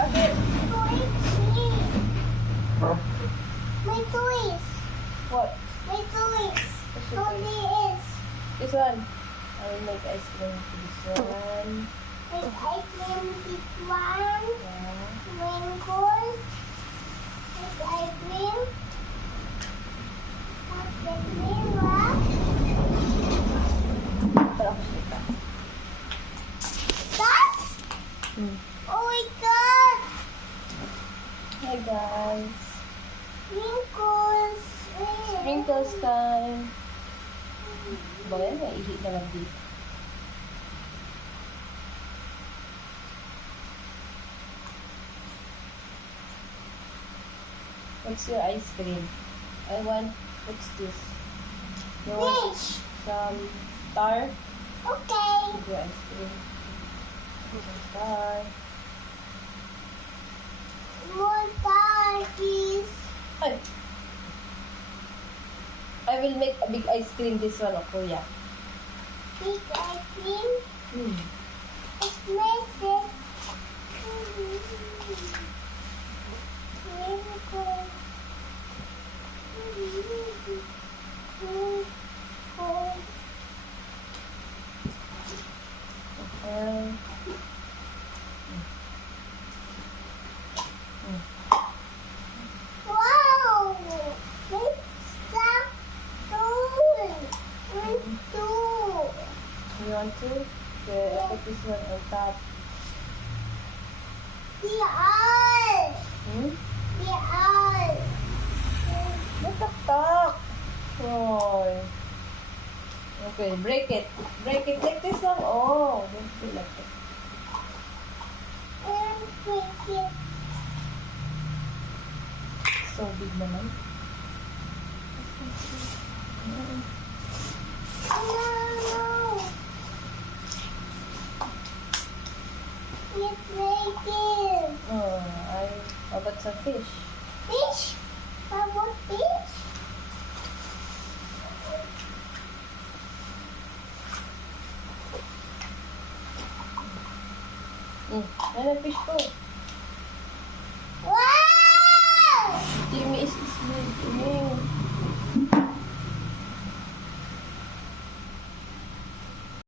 Bakit? My toys. What? My toys. What's your How toy? this? This one. I will make ice cream for this one. Like I cream this one. Yeah. Mangoes. Like I cream. Like the green one. Para ako siya. That's. Hmm. Oh my God. Hi guys. Wrinkles. Sprinkles time. Ba yan? May ihi naman dito. What's your ice cream? I want, what's this? You want Fish. some tar? Okay. With your ice cream. Some tar. More turkeys. Ay! I will make a big ice cream this one, oh, kuya. Big ice cream. Hmm. It's messy. Okay. Wow! It's that tool. Two. You want to? Okay, I put this one on top. The eye. Hmm? The eye. Nataktak! Hoy. Okay, break it. Break it like this one. Oh, don't do like that. And break it. So big naman. No. It's breaking. Oh, how about some fish? Fish? I want fish. Ano fish ko? Wow! Jimmy is swimming.